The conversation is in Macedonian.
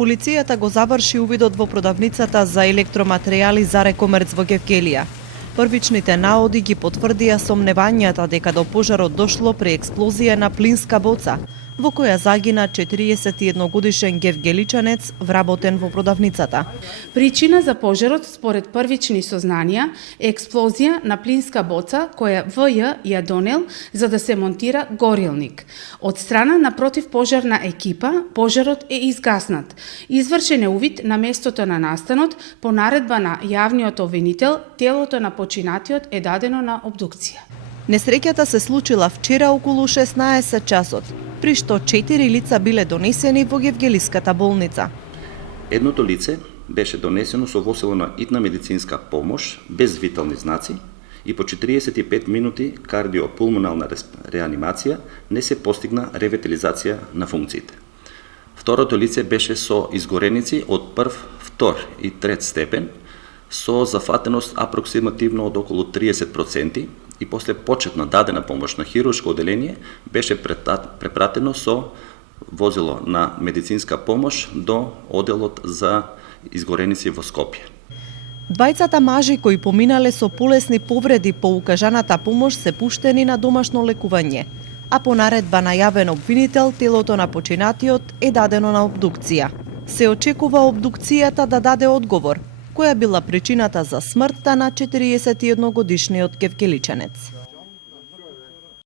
Полицијата го заврши увидот во продавницата за електроматеријали за Рекомерц во Гевгелија. Првичните наоди ги потврдија сомневањата дека до пожарот дошло при експлозија на плинска боца, во која загина 41-годишен гевгеличанец вработен во продавницата. Причина за пожарот, според првични сознанија, е експлозија на плинска боца која ВЈ ја донел за да се монтира горилник. Од страна на противпожарна екипа, пожарот е изгаснат. Извршен е увид на местото на настанот, по наредба на јавниот обвинител, телото на починатиот е дадено на обдукција. Несреќата се случила вчера околу 16 часот, при што 4 лица биле донесени во Гевгелиската болница. Едното лице беше донесено со возило на итна медицинска помош без витални знаци и по 45 минути кардиопулмонална реанимација не се постигна ревитализација на функциите. Второто лице беше со изгореници од прв, втор и трет степен, со зафатеност апроксимативно од околу 30%, и после почетна дадена помош на хируршко оделение беше препратено со возило на медицинска помош до оделот за изгореници во Скопје. Двајцата мажи кои поминале со полесни повреди по укажаната помош се пуштени на домашно лекување, а по наредба на јавен обвинител телото на починатиот е дадено на обдукција. Се очекува обдукцијата да даде одговор која била причината за смртта на 41-годишниот гевгеличанец.